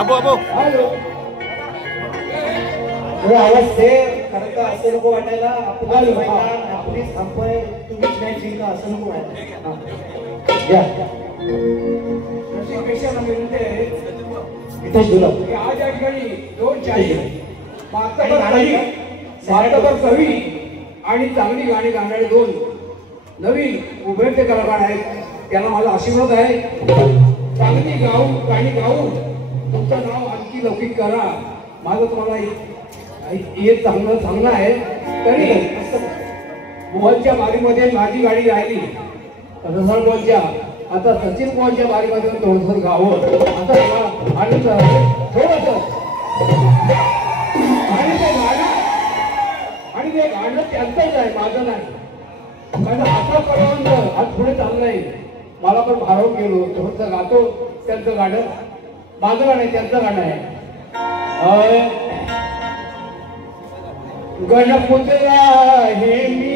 Abu. Hello. आवाज दे कारण का असं नको वाटायला आपली संपय तुम्हीच नाही जिंका असं नको वाटायला. इथेच दिलं आज या ठिकाणी दोन चाळीस कवी आणि चांगली गाणी गाणारे दोन नवीन उभरते कलाकार आहेत. त्यांना माझा आशीर्वाद आहे. चांगली गाणी गाऊन तुमचं नाव आणखी लौकिक करा. माझं तुम्हाला हे चांगलं आहे. तरी मोहनच्या बारीमध्ये माझी गाडी राहिली रसळ मोहनच्या. आता सचिन मोहनच्या बारीमध्ये थोडंसं गावं आता आणि थोडस आणि ते गाणं त्यांचंच आहे, माझं नाही. कारण आतापर्यंत आज पुढे चाललं आहे. मला पण भारावून गेलो थोडंसं गातो त्यांचं गाणं. माझं गाणं आहे, त्यांचं गाणं आहे. गणपुतला हे मी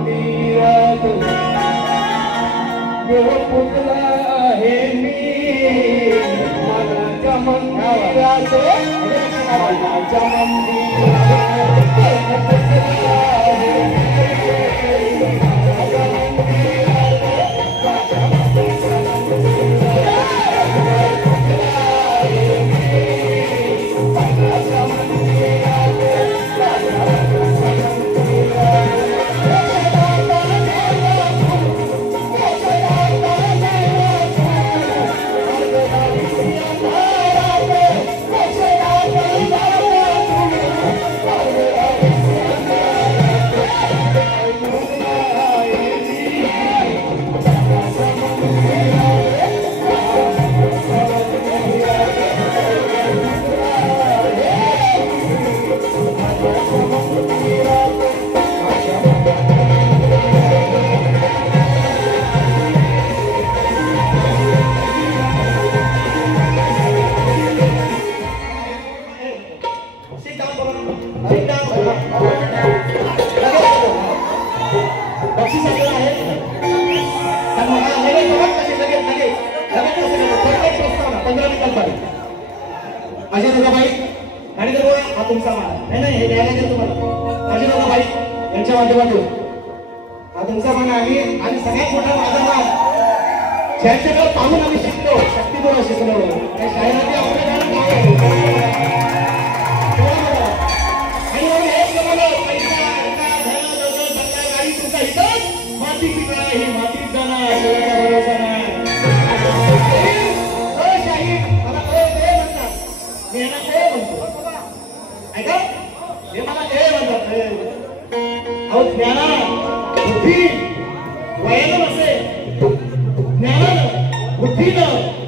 मंदिरात गणपुतला हे मी मनाच्या मंदिरात पाहून आम्ही शिकलो. शक्तीपूर्ण शिकलो.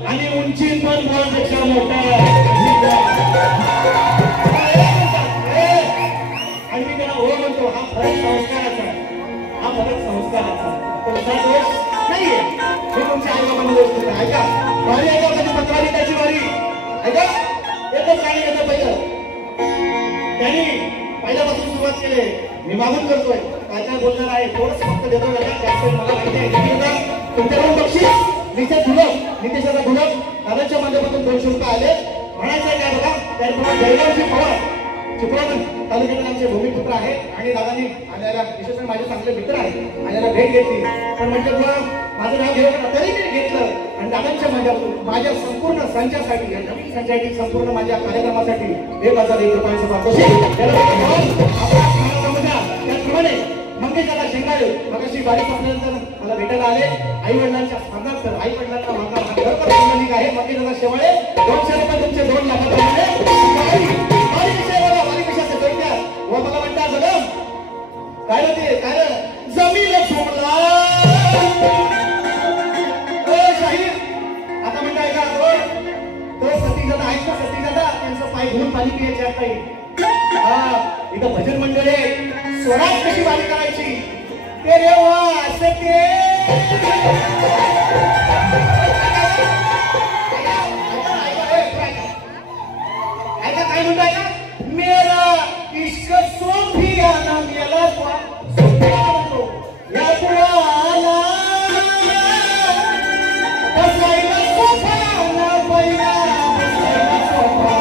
आणि उंची पण पेक्षा मोठा आणि मी त्याला हो म्हणतो. हा फरक संस्काराचा आहे. हा फरक संस्काराचा तुमचा दोष नाहीये. हे तुमच्या आई बाबांनी दोष दिला. ऐका वारी ऐका कधी पत्राली त्याची वारी ऐका एकच गाणी घेतो. त्यांनी पहिल्यापासून सुरुवात केली. मी मागून करतोय काय काय बोलणार आहे. थोडंसं फक्त देतो जास्त मला माहिती आहे. तुमच्याकडून बक्षीस नितेश धुलक दादांच्या माध्यमातून 200 रुपये आले. म्हणायचं काय बघा त्याप्रमाणे जयरामजी पवार चिपळूण तालुक्यातील आमचे भूमिपुत्र आहेत आणि दादांनी आल्याला विशेष माझे चांगले मित्र आहेत. आल्याला भेट घेतली पण म्हणजे माझं नाव घेऊन तरी मी घेतलं आणि दादांच्या माध्यमातून माझ्या संपूर्ण संचासाठी नवीन संचासाठी संपूर्ण माझ्या कार्यक्रमासाठी 1001 रुपयांचं पारितोषिक त्याचप्रमाणे मंगेश दादा शेंगाळे मगाशी बारीक असल्यानंतर मला भेटायला आले. आई वडिलांच्या स्पर्धार्थ आई वडिलांना माझा संबंधिक आहे. मंगेश दादा शेवाळे 200 रुपये तुमचे 2 लाखाप्रमाणे व मला म्हणतात काय जमीन सोडला नाही. इथं भजन मंडळ आहे, स्वरात कशी वारी करायची ते रे वा असं ते ऐका काय म्हणताय का मेरा इश्क सोफियाना मेला सोफिया म्हणतो या पुराला बसायला सोफाना पहिला बसायला सोफा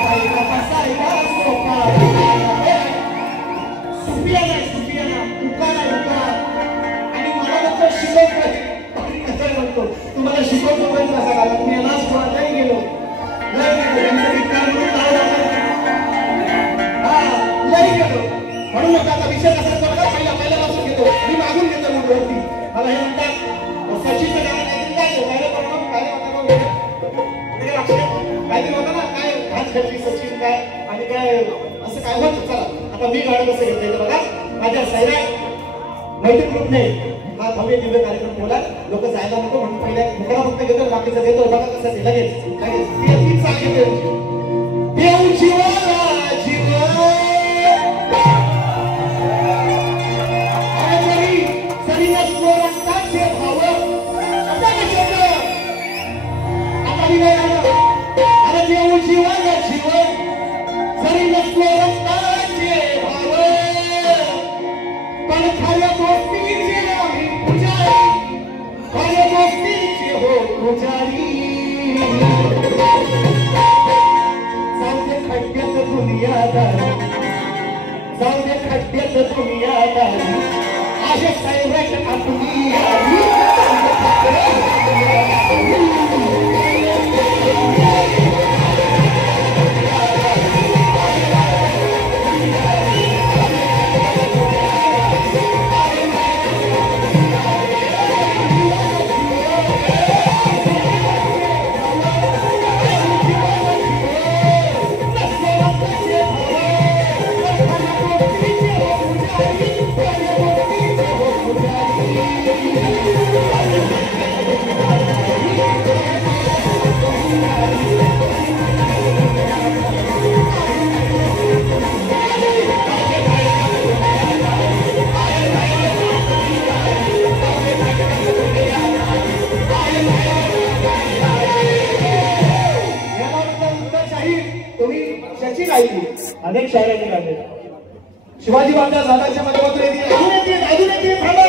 पहिला बसायला सोफा सुफियाना उकार आणि मला नंतर शिकवतो म्हणतो तुम्हाला शिकवतो पण कसा घाला मी यालाच नाही गेलो म्हणून नका आता विषय कसा बघा पहिल्यापासून घेतो मी मागून घेतो मूर्ती मला हे म्हणतात सचिनचं गाणं काहीतरी होतं ना काय घात घडली सचिन काय आणि काय असं काय होतं चला आता मी गाणं कसं घेतलं येतं बघा माझ्या सैराट मैत्री ग्रुपने हा भव्य दिव्य कार्यक्रम बोला लोक जायला नको म्हणून पहिल्या मुकडा फक्त घेतो बाकीचं देतो बघा कसं ते लगेच तीन सांगितले देव जीवाला जीवा सरी नसलो रक्ताचे भाव आता मी नाही अरे देव जीवाला जीव सरी नसलो रक्ताचे भाव पण खऱ्या गोष्टीचे आम्ही पुजारी खऱ्या गोष्टीचे हो पुजारी जाऊदे खड्ड्यात दुनियादारी जाऊदे खड्ड्यात दुनियादारी अशा सैराट आपली अनेक शायरांनी गायले शिवाजी महाराज झाडाच्या माध्यमातून अजून येते थांबा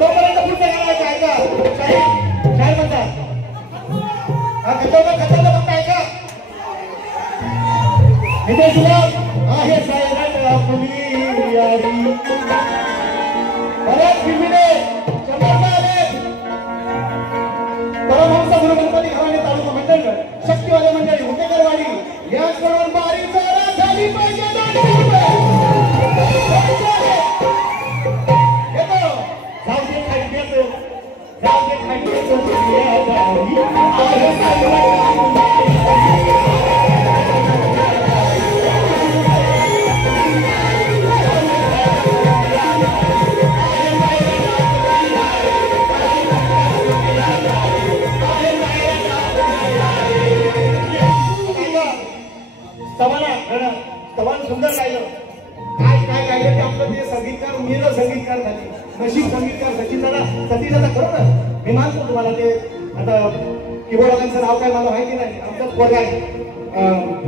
तोपर्यंत पुढचं गाणं ऐका शायर म्हणतात हा खचावला फक्त ऐका नितेश गुलाब आहे शायरात आपली यारी बऱ्याच फिल्मीने चंद्रमा आले परमहंस गुरु गणपती घराणे तालुका मंडळ शक्तीवाले मंडळी हुंडेकरवाडी याचकडून बारी जरा झाली पाहिजे सुंदर गायलं काय गायलं ते आपलं ते संगीतकार मेल संगीतकार झाले नशीब संगीतकार सचिन दादा सतीश दादा खरोखर मी मानतो तुम्हाला ते आता कीबोर्डवाल्यांचं नाव काय मला माहिती नाही आमचाच पोरगा आहे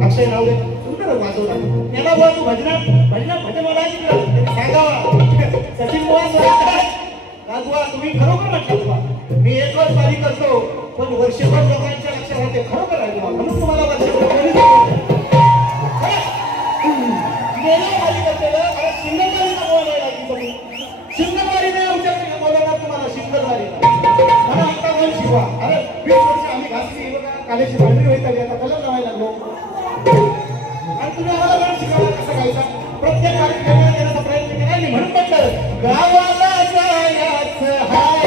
अक्षय नावले सुंदर वाजवला त्याला बुवा तू भजनात भजन वाला सांगावा सचिन बुवा तुम्ही खरोखर म्हटलं बुवा मी एकच बारी करतो पण वर्षभर लोकांच्या लक्षात राहते खरोखर आहे बुवा म्हणून तुम्हाला वर्षभर शिंगलवारी नाही आमच्याकडे बोलवणार तुम्हाला शिंगलवारीला मला आता कोण शिवा अरे 20 वर्ष आम्ही घासली कालेची भांडणी होत आली आता कलर लावायला लागलो आणि तुम्ही आम्हाला गाणं शिकायला कसं गायचा प्रत्येक वारी वेगळा देण्याचा प्रयत्न केला आणि म्हणून म्हटलं गावाला जायचं हाय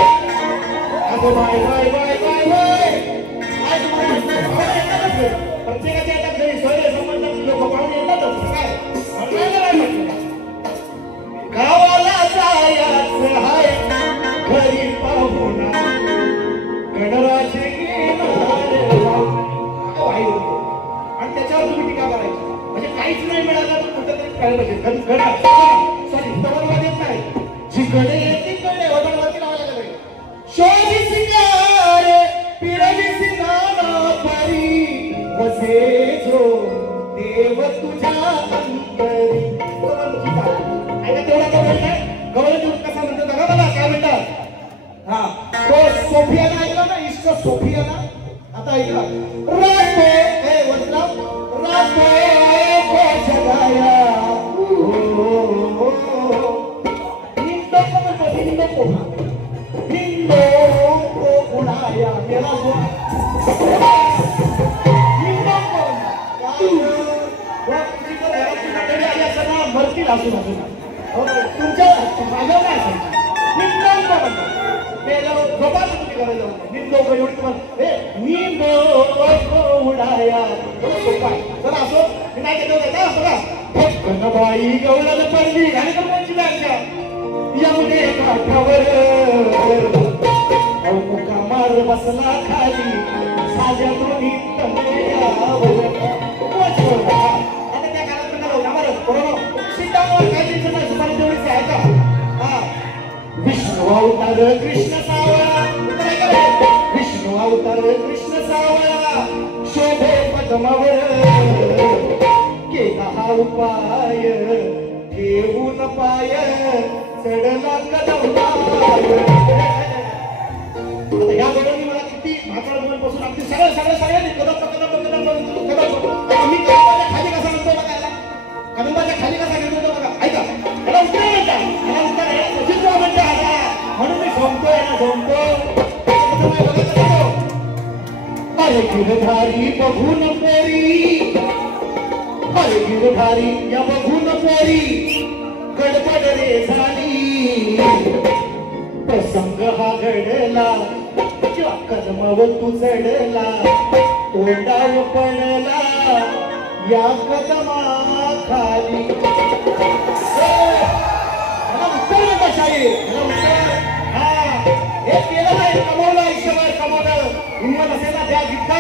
अगं bye bye bye bye bye प्रत्येकाच्या आता घरी सोयरे संबंधात लोक पाहून येतातच काय गावाला जायचं हाय घरी पाहून गणराजे आणि त्याच्यावर तुम्ही टीका करायची म्हणजे काहीच नाही पिरविसी नाना परी वसे जो देव तुझ्या अंतरी. ऐका तेवढा गवळ काय गवळ देऊन कसा म्हणतो बघा मला काय म्हणतात. हा तो सोफियाना ऐकला ना इश्क सोफियाना. आता ऐका रातो ए वसराव रातो को जगाया निंदो को म्हणतो निंदो को उडाया मेरा जो निंदो को मरतील असू तुमच्या माझ्या नाही निंदो को झोपा तुम्ही करायला निंदो को एवढी तुम्हाला निंदो को उडाया चला असो मी नाही घेतो का बघा बाई गवळाला पडली आणि कोणची लागल्या यमुने काठावर मुका मार बसला खाली साध्या दोन्ही तंगड्यावर. आता त्या काळात बरोबर सीतावर काही सुपारी तेवढीच आहे का. हा विष्णू अवतार कृष्ण सावळा विष्णू अवतार कृष्ण सावळा शोभे पद्मावर केला हा उपाय ठेवून पाय चढला कदमावर. आता या बरोबर मला किती भाकड बोलपासून अगदी सगळ्यांनी कदम मी कदंबाच्या खाली कसा म्हणतो बघा कदंबाच्या खाली कसा घेतो बघा ऐका त्याला उत्तर म्हणतात त्याला उत्तर आहे सचिन म्हणतात म्हणून मी झोमतोय ना झोमतो. अरे गिरधारी बघून पोरी अरे गिरधारी या बघून पोरी गडबड रे झाली. प्रसंग हा घडला किंवा कदमावर तू चढला तोंडाव पडला या कदमा खाली. उत्तर म्हणता शाहीर हे केलं नाही कमवलं आयुष्यभर कमवलं हिंमत असेल ना द्या गीतका.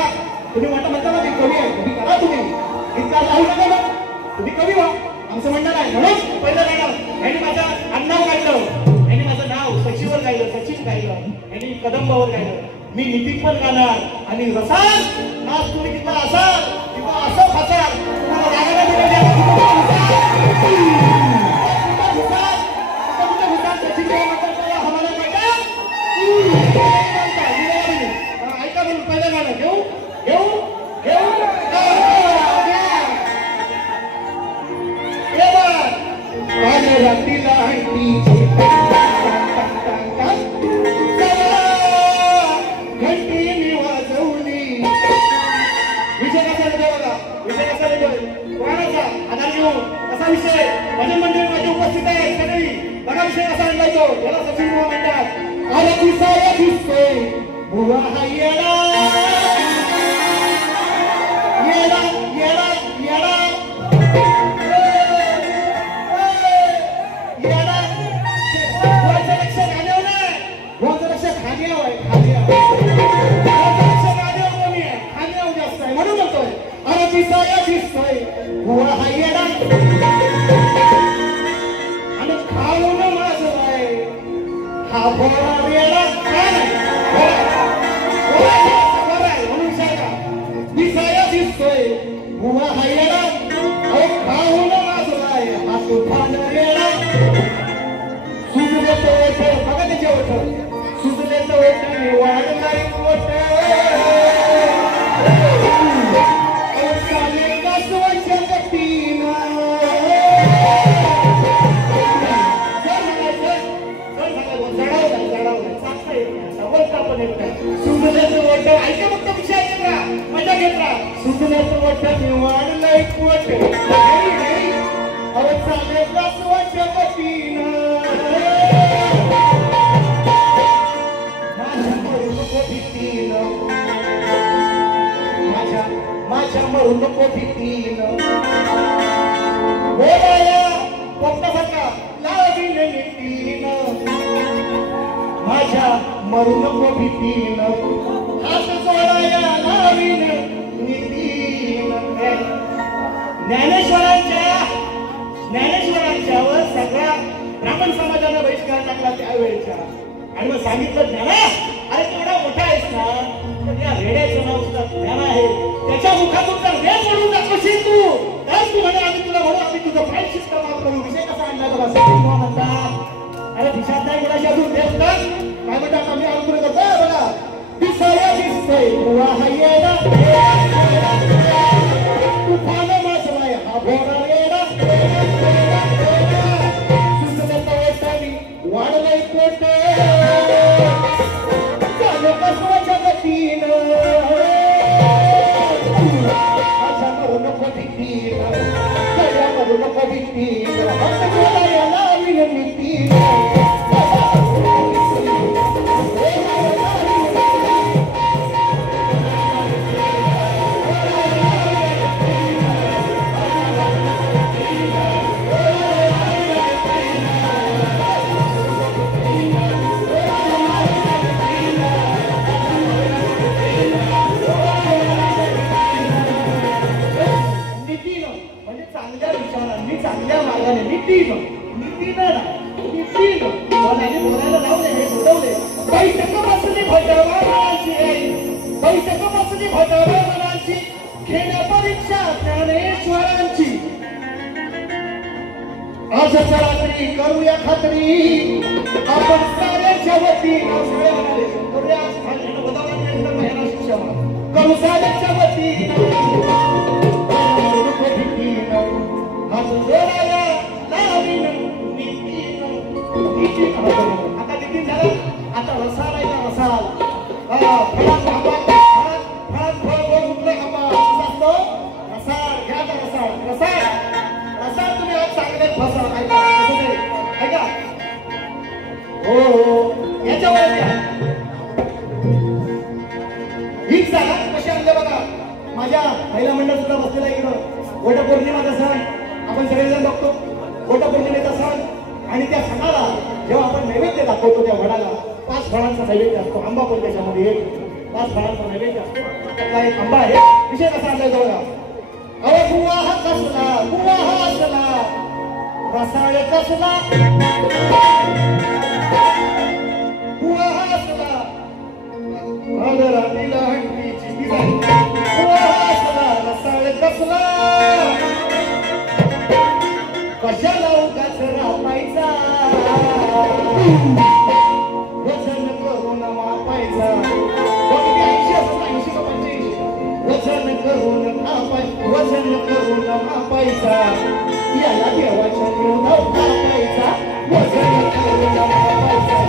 तुम्ही म्हणता ना मी कवी आहे तुम्ही करा तुम्ही गीतकार लावू नका ना तुम्ही कवी व्हा आमचं म्हणणं नाही. म्हणून पहिलं गाणं यांनी माझं आडनाव गायलं यांनी माझं नाव सचिवर गायलं सचिन गायलं यांनी कदंबावर गायलं. मी नितीन पण गाणार आणि रसाल नाच तुम्ही किंवा असाल किंवा असं फसाल तुम्हाला रागाला सचिन ऐका म्हणून पहिलं गाणं घेऊ घेऊ घेऊ रात्रीला घंटी मी वाजवली. विषय कसा येतोय बघा विषय कसा येतोय पुराणाचा आधार घेऊन कसा विषय भजन मंडळी माझी उपस्थित आहे सगळी बघा विषय कसा आणला येतो याला सचिन बुवा म्हणतात. अरे दिसाया दिसतोय बुवा हा येडा येडा येडा येडा म्हणून म्हणतोय अरे दिसाया दिसतोय बुवा हा येडा आणि खाऊन माझलाय हा बोळा वेडा काय म्हणून सांगा दिसाया दिसतोय बुवा हा येडा अहो खाऊन माझलाय हा तुफान वेडा. सुजले तो ओठ बघा त्याचे ओठ सुजले तो ओठ वाढलाय ओठ सुजल्याचं वाट ऐका फक्त विषय घेतला मजा घेतला सुजल्याचं वाट मी वाढलंय पोट अरे चाले कसवाच्या गतीनं माझ्या मरू नको भीतीनं माझ्या मरू नको भीतीनं बोलाया पोपटासारखा लावीन नीतीनं माझ्या मरू नको भीतीनं हात सोडाया लावीन नीतीनं. ज्ञानेश्वरांच्यावर सगळ्या ब्राह्मण समाजानं बहिष्कार टाकला त्यावेळेच्या आणि मग सांगितलं ज्ञाना अरे तेवढा मोठा आहेस ना वाद नाही कोणाशी अजून देत ना काय म्हणतात आम्ही अनुकूल करतो बघा दिसायला दिसतोय बुवा हा येडा तुफान माजलाय हा भोळा येडा सुचत ओटानी वाढलंय पोट झालं कसवाच्या गतीनं माझ्या करू नको भीतीनं कड्या करू नको भीतीनं फक्त बोलायला विनंतीनं चांगल्या मार्गाने नीतीनं बोलायला लावले हे बोलवले बैठक बसली भटवाची घेण्या परीक्षा ज्ञानेश्वरांची आजच्या रात्री करूया खात्री आपण साऱ्याच्या वतीनं करूया करू साऱ्याच्या वतीनं आता नितीन झालं आता रसाल आहे का रसाल रसाल तुम्ही आज चांगले फसा ऐका हो याच्यावर हीच झाला कशी आणले बघा माझ्या महिला मंडळ सुद्धा बसलेला इकडं वटपौर्णिमाचा सण आपण सगळेजण बघतो वटपौर्णिमेचा सण आणि त्या सणाला जेव्हा आपण नैवेद्य दाखवतो त्या वडाला 5 फळांचा नैवेद्य असतो आंबा पण त्याच्यामध्ये एक 5 फळांचा नैवेद्य असतो त्यातला एक आंबा आहे विषय कसा आणलाय बघा अरे बुवा हा कसला बुवा हा असला रसाळ कसला बुवा हा असला राणीला हंडीची बुवा हा असला रसाळ कसला कशाला उगाच रापायचा वजन करून मापायचा 80 का 85 वजन करून मापायचा याला देवाच्या विरोधात मापायचा वजन करून मापायचा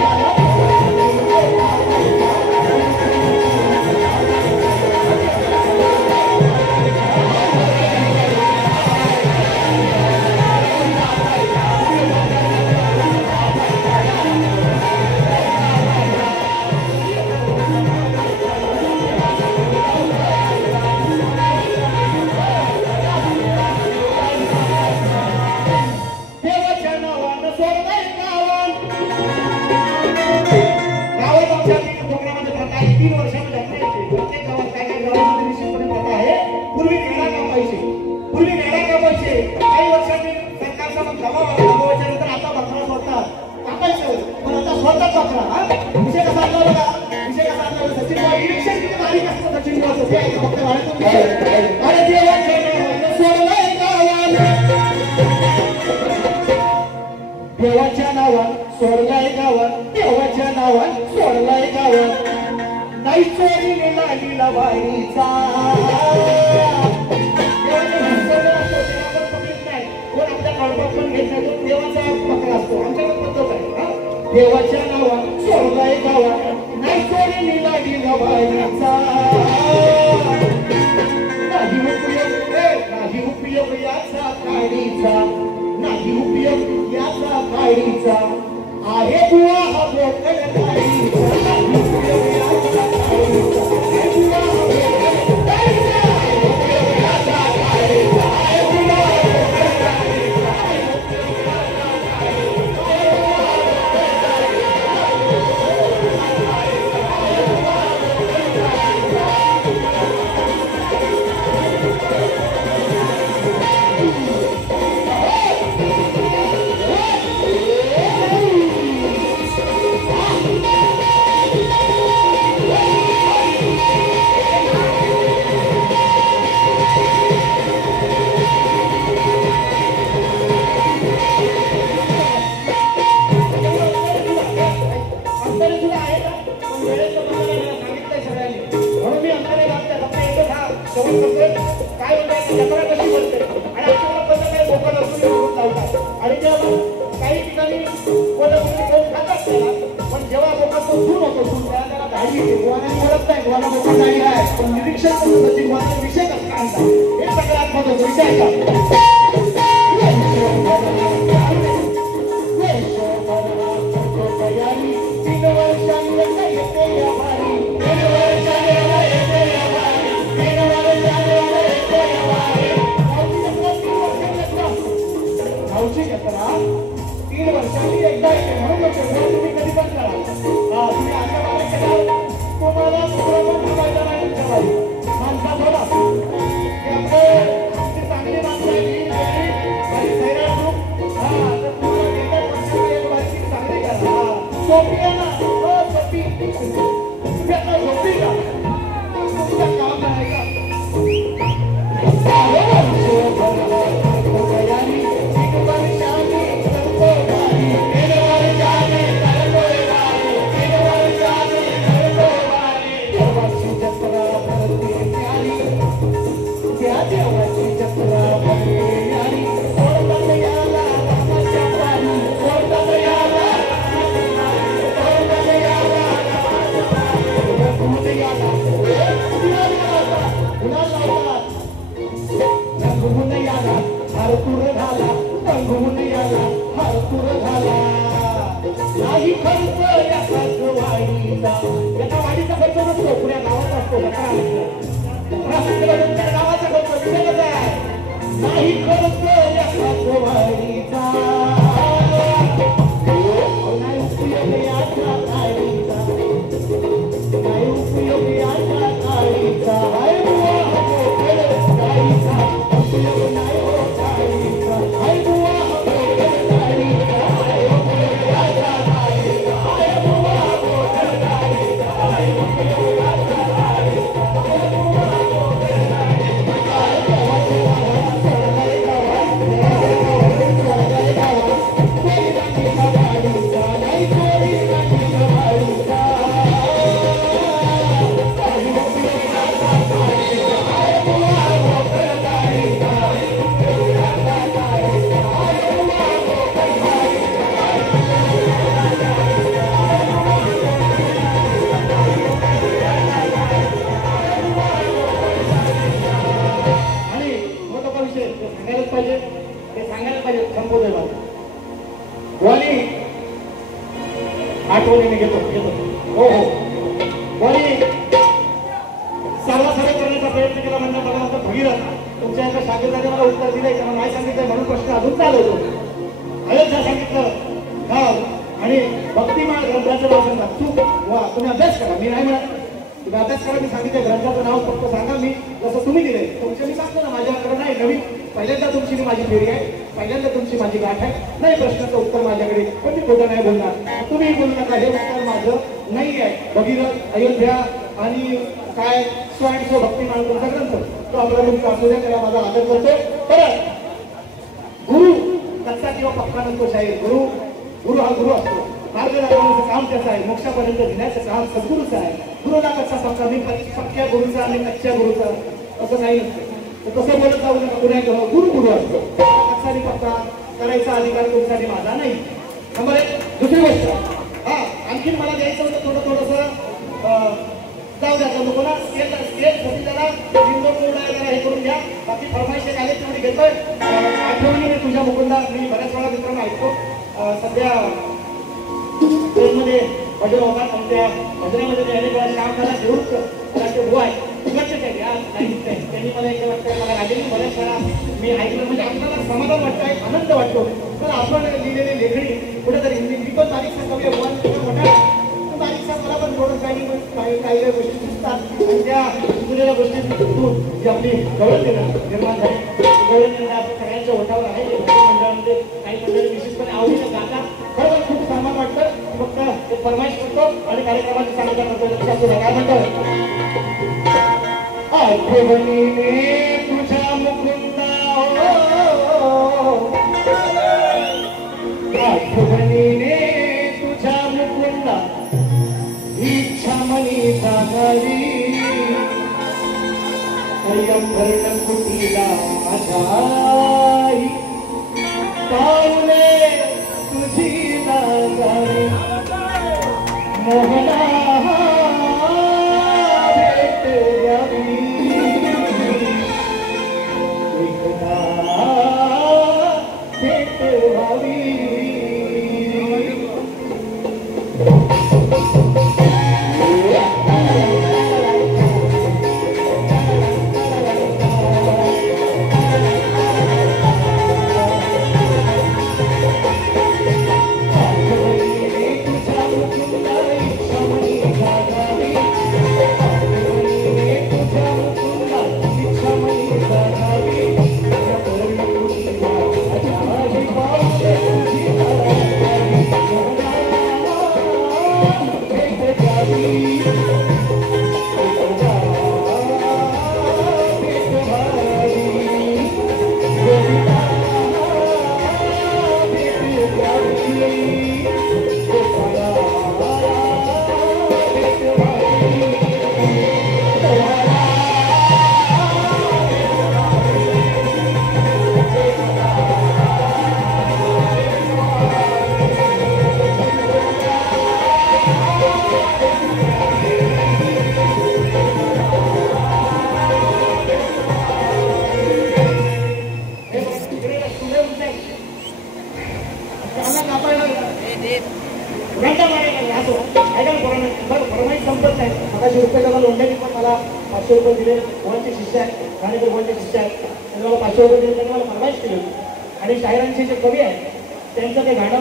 देवाच्या नावात सोडलाय गावात देवाच्या नावात सोडलाय गावात नाही चोरीने लागीला बाईचा कोण आपल्या कळपा पण घेत नाही तो देवाचा पकड असतो आमच्याकडे पद्धत आहे देवाच्या नावात सोडलाय गावात नाही चोरीने लागीला बाईचा नाही उपयोग याचा काडीचा नाही उपयोग याचा काडीचा आहे बुवा हा बोकड काडीचा नाही उपयोग याचा काडीचा आहे बुवा हा बोकड काडीचा आहे उपयोग याचा काडीचा आहे बुवा हा बोकड काडीचा आहे उपयोग याचा काडीचा वेळेचं बंधन मला सांगितलंय सगळ्यांनी, म्हणून मी अंतरे घालते. फक्त एकच हा शेवट करतोय, काय म्हणतात जत्रा कशी बोलते आणि आमच्याकडे कसं काही लोकं नसून होऊन लावतात आणि तेव्हा काही ठिकाणी कोल्हापूरची कोण खातात त्याला, पण जेव्हा लोकांना तो सून होतो सून त्याला धाडी गोवाने बोलत नाही, गोवाला लोकं नाही आहे, पण निरीक्षण करून होती गोवाचा विषय कसा आणतात हे सगळ्यात महत्त्वाचं विषय का. गावची जत्रा 3 वर्षांनी एकदा येते, म्हणून तुम्ही कधी पण करा. तुम्ही आजच्या बाबा केला तुम्हाला पण फायदा नाही तुमच्या बाई माणसा बोला आपली चांगली माणसं आहे बाई सैरा ग्रुप. तर तुम्हाला एकच वर्षाची एक बाई चांगली करा. सोपी आहे ना, सोपी तुम्ही आता सोपी का तुमचं काम आहे का. नाही खर्च एका वाडीचा खर्च नसतो, पुण्या गावाचा असतो. गावाचा खर्च विषय आहे. नाही खर्च एका वाडीचा नाही उपयोग याचा काळीचा, नाही उपयोग याचा काळीचा, हाय बुवा काळीचा उपयोग नाही हो काळीचा, हाय बुवा काळीचा आठवणीने घेतो. हो हो कोणी सर्वसाधारण करण्याचा प्रयत्न केला म्हणजे मला असं भगीरथ तुमच्या एका शागिर्दाने मला उत्तर दिलंय, कारण नाही सांगितलंय म्हणून प्रश्न अजून चालू होतो. अयोध्या सांगितलं गाव आणि भक्तिमाळ ग्रंथाचं नाव सांगा. तुम्ही अभ्यास करा, मी नाही म्हणत तुम्ही अभ्यास करा. मी सांगितलं ग्रंथाचं नाव फक्त सांगा, मी जसं तुम्ही दिलंय तुमचं मी सांगतो ना. माझ्याकडे नाही नवीन, पहिल्यांदा तुमची माझी फेरी आहे, पहिल्यांदा तुमची माझी गाठ आहे. नाही प्रश्नाचं उत्तर माझ्याकडे, पण मी खोटं नाही बोलणार. तुम्ही बोलू नका, हे उत्तर माझं नाही आहे. भगीरथ, अयोध्या आणि काय स्वयंसो भक्तिमाळ तुमचा ग्रंथ तो आपला तुमचा असू द्या, त्याला माझा आदर करतो. परत गुरु कच्चा किंवा पक्का नसतो शाहीर. गुरु हा गुरु असतो. मार्गदर्शनाचं काम त्याचं आहे, मोक्षापर्यंत घेण्याचं काम सद्गुरूचं आहे. गुरुला कच्चा पक्का, मी पक्क्या गुरुचा आणि कच्च्या गुरुचा असं काही नसतं. तर तसं बोलत जाऊ नका. पुन्हा गुरु असतो. कच्चा आणि पक्का करायचा अधिकार तुमच्यासाठी माझा नाही. नंबर 1. दुसरी गोष्ट आणखीन मला द्यायचं होतं थोडंसं जाऊ द्या. लोकांना त्याला हे करून घ्या. बाकी फरमाईश आले तेवढी घेतोय. आठवणीने तुझ्या मुकुंदा मी बऱ्याच वेळा मित्रांना ऐकतो. सध्या ट्रेनमध्ये भजन होतात आणि त्या भजनामध्ये अनेक वेळा श्याम त्याला देऊन हो आहे त्यांनी मला एक वाटतं मला राजेंनी बऱ्याच वेळा मी ऐकलं. म्हणजे आपल्याला समाधान वाटतंय, आनंद वाटतो. तर आपण लिहिलेली लेखणी कुठेतरी मी पण बारीकसा कवी मोठा बारीकसा मला पण थोडं काही गोष्टी दिसतात आणि त्या दिलेल्या गोष्टी जी आपली गवळण निर्माण झाली गवळण सगळ्यांच्या ओठावर आहे. मंडळामध्ये काही मंडळी विशेषपणे आवडीनं गातात. खरं खूप सामान वाटतं. फक्त ते फरमाईश करतो आणि कार्यक्रमाची सांगता करतो. लक्षात ठेवा काय म्हणतो. आठवणीने तुझ्या मुकुंदा आठवणीने तुझ्या मुकुंदा इच्छा शिक्षामणी जाणारी भरण कुटीला माझाई पावले तुझी नागारी मोहना भेट यावी एकदा भेट व्हावी मला 500 रुपये दिले. भगवानचे शिष्य आहेत, राणेकर भगवानचे शिष्य आहेत. त्यांनी मला 500 रुपये दिले. त्यांनी मला फरमाईश केली आणि शायरांचे जे कवी आहेत त्यांचं ते गाणं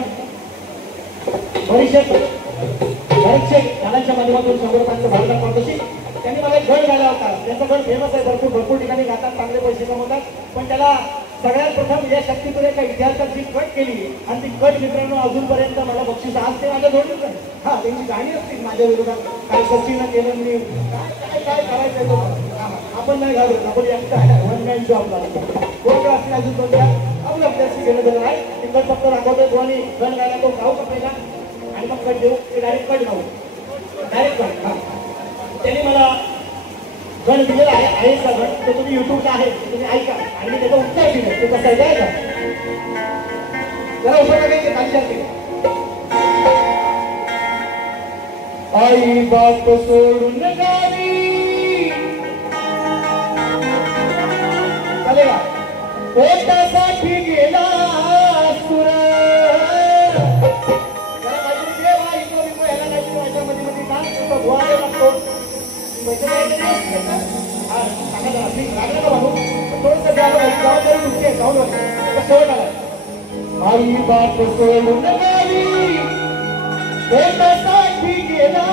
बरेचसे गाण्याच्या माध्यमातून संवर्धनाचं भागवत करतोशी त्यांनी मला एक गण गायला होता. त्यांचा गण फेमस आहे, भरपूर ठिकाणी गातात, चांगले पैसे कमवतात. पण त्याला सगळ्यात प्रथम या शक्तीतून एका विद्यार्थ्याची कट केली आणि ती कट मित्रांनो अजूनपर्यंत मला बक्षीस आज ते माझ्या जोडीच नाही. हा त्यांची गाणी असतील माझ्या विरोधात, काय सचिन केलं मी काय करायचं आपण नाही घालत, आपण वन मॅन जॉब कोण असतील अजून कोण आपलं आपल्याशी घेणं देणं आहे. ती कट फक्त राखवतो आणि गण गायला तो गाऊ कपेला आणि मग कट देऊ ते डायरेक्ट कट गाऊ डायरेक्ट कट. हा त्यांनी मला गण दिलेला आहे का गण तो तुम्ही युट्यूबला आहे तुम्ही ऐका आणि मी त्याचं उत्तर दिलं ते कसं आहे का जरा उत्तर टाकायचं खाली जाते. आई बाप सोडून गावी चालेल पोटासाठी गेला सुर माझ्या मध्ये मध्ये ना भुवायला लागतो आई बाप सोडून गावी पोटासाठी गेला